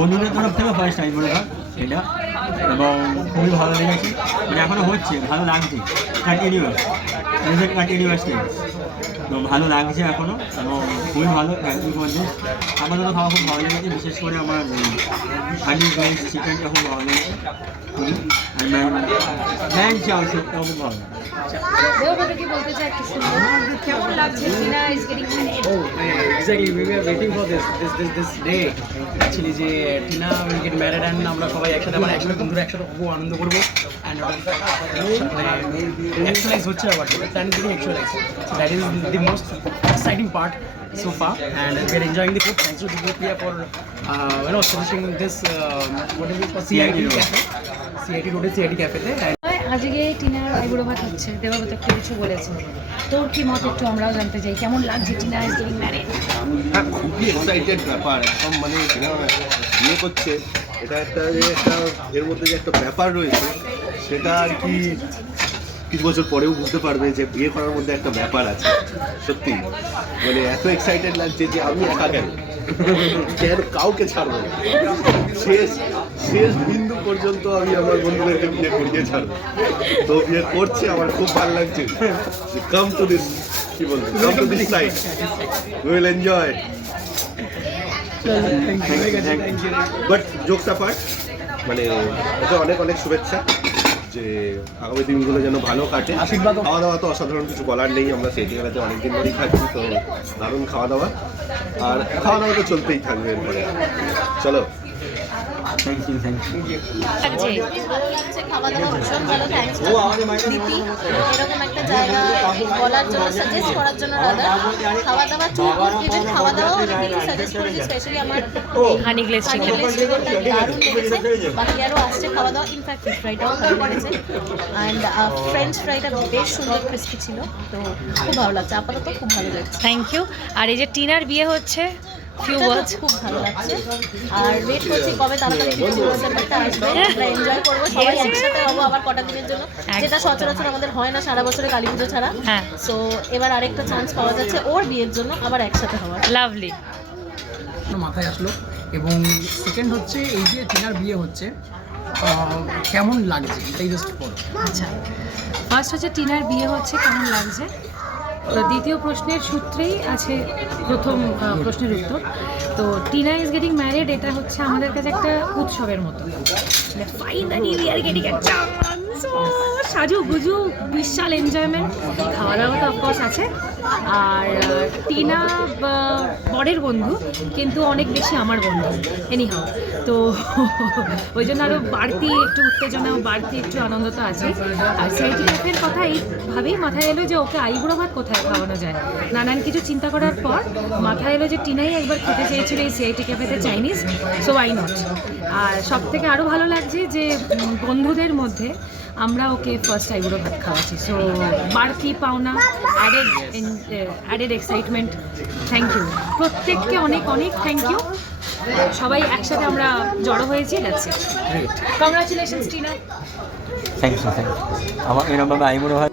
বন্ধুদের তরফ থেকে ফার্স্ট টাইম বলে এটা, এবং খুবই ভালো লেগেছে, মানে এখনও হচ্ছে, ভালো লাগছে। কন্টিনিউয়াস কন্টিনিউয়াস তো ভালো লাগছে এখনও, এবং খুবই ভালো। Thank you for this. আমাদেরও খাওয়া খুব ভালো লেগেছে, বিশেষ করে আমার হানি গ্লেজ চিকেনটা খুব ভালো লেগেছে, আর ম্যান চাও সেটাও খুব ভালো। কি বলতে চাই একটু শুনবো, কেমন লাগছে Tina is getting married? Exactly, we were waiting for this day actually, যে Tina will get married and আমরা সবাই একসাথে আবার একসাথে বন্ধুরা একসাথে খুব আনন্দ করবো। and actualize হচ্ছে আবার, plan getting actualized, so that is the most exciting part so far, and we are enjoying the food. Thanks to Divya for suggesting this what is it called, CIT cafe, CIT road CIT cafe তে। আজকে টিনার আইবুড়ো ভাত হচ্ছে, দেবাবত একটু কিছু বলেছে, তোর কি মত একটু আমরাও জানতে চাই, কেমন লাগছে টিনা ইজ গেটিং ম্যারিড? হ্যাঁ, খুবই এক্সাইটেড ব্যাপার, একদম মানে বিয়ে করছে, এটা একটা এর মধ্যে যে একটা ব্যাপার রয়েছে সেটা আর কি কিছু বছর পরেও বুঝতে পারবে যে বিয়ে করার মধ্যে একটা ব্যাপার আছে। সত্যি মানে এত এক্সাইটেড লাগছে যে আমি একা কেন কাউকে ছাড়বো না, শেষ বিন্দু পর্যন্ত আমি আমার বন্ধুদেরকে বিয়ে করিয়ে ছাড়বো। তো বিয়ে করছে, আমার খুব ভালো লাগছে। কাম টু দিস, কি বলবো, come to this side, we will enjoy. But jokes apart, মানে ওকে অনেক অনেক শুভেচ্ছা, যে আগামী দিনগুলো যেন ভালো কাটে। আশীর্বাদ। খাওয়া দাওয়া তো অসাধারণ, কিছু বলার নেই, আমরা সেই জায়গাতে অনেকদিন ধরেই খাচ্ছি, তো দারুণ খাওয়া দাওয়া, আর খাওয়া দাওয়া তো চলতেই থাকবে এরপরে। চলো, থ্যাংক ইউ, থ্যাংক ইউ। ভালো লাগছে, খাওয়া দাওয়া ভীষণ ভালো। থ্যাংকস টু দিদি, এরকম একটা জায়গা বলার জন্য, সাজেস্ট করার জন্য। দাদা খাওয়া দাওয়া টু গুড, ইভেন খাওয়া দাওয়াও দিদি সাজেস্ট করেছে, স্পেশালি আমার হানি গ্লেজ চিকেন চিকেনটা দারুণ লেগেছে। বাকি আরও আসছে খাওয়া দাওয়া, ইনফ্যাক্ট ফিশ ফ্রাইটাও ভালো লেগেছে, অ্যান্ড ফ্রেঞ্চ ফ্রাইটা বেশ সুন্দর ক্রিস্পি ছিল, তো খুব ভালো লাগছে, আপাতত খুব ভালো লাগছে। Thank you. আর এই যে টিনার বিয়ে হচ্ছে, ফিউ ওয়ার্ডস। খুব ভালো লাগছে, আর ওয়েট করছি কবে তাড়াতাড়ি ডিসেম্বরটা আসবে, আমরা এনজয় করবো সবাই একসাথে হবো আবার কটা দিনের জন্য, যেটা সচরাচর আমাদের হয় না সারা বছরে কালী পুজো ছাড়া। হ্যাঁ, সো এবার আরেকটা চান্স পাওয়া যাচ্ছে ওর বিয়ের জন্য আবার একসাথে হওয়ার। লাভলি। মাথায় আসলো। এবং সেকেন্ড হচ্ছে এই যে টিনার বিয়ে হচ্ছে, কেমন লাগছে এটাই জাস্ট বলো। আচ্ছা, ফার্স্ট হচ্ছে টিনার বিয়ে হচ্ছে, কেমন লাগছে। তো দ্বিতীয় প্রশ্নের সূত্রেই আছে প্রথম প্রশ্নের উত্তর। তো টিনা ইজ গেটিং ম্যারিড, এটা হচ্ছে আমাদের কাছে একটা উৎসবের মতো। Finally we are getting a chance, সাজু গুজু বিশাল এনজয়মেন্ট, খাওয়া দাওয়া তো অফকোর্স আছে। আর টিনা বরের বন্ধু, কিন্তু অনেক বেশি আমার বন্ধু এনিহাও, তো ওই জন্য আরও বাড়তি একটু উত্তেজনা, বাড়তি একটু আনন্দ তো আছে। আর সিআইটি ক্যাফের কথা এইভাবেই মাথায় এলো যে ওকে আইবুড়ো ভাত কোথায় খাওয়ানো যায়, নানান কিছু চিন্তা করার পর মাথায় এলো যে টিনাই একবার খেতে চেয়েছিল এই সিআইটি ক্যাফেতে চাইনিজ, সো ওয়াই নট। আর সব থেকে আরও ভালো লাগছে যে বন্ধুদের মধ্যে আমরা ওকে ফার্স্ট আইবুড়ো ভাত খাওয়াচ্ছি, সো বাড়তি পাওনা, অ্যাডেড এক্সাইটমেন্ট। থ্যাংক ইউ প্রত্যেককে, অনেক অনেক থ্যাংক ইউ। সবাই একসাথে আমরা জড়ো হয়েছি, that's it. Congratulations Tina. Thank you, thank you. আমার এরকমভাবে আইবুড়ো ভাত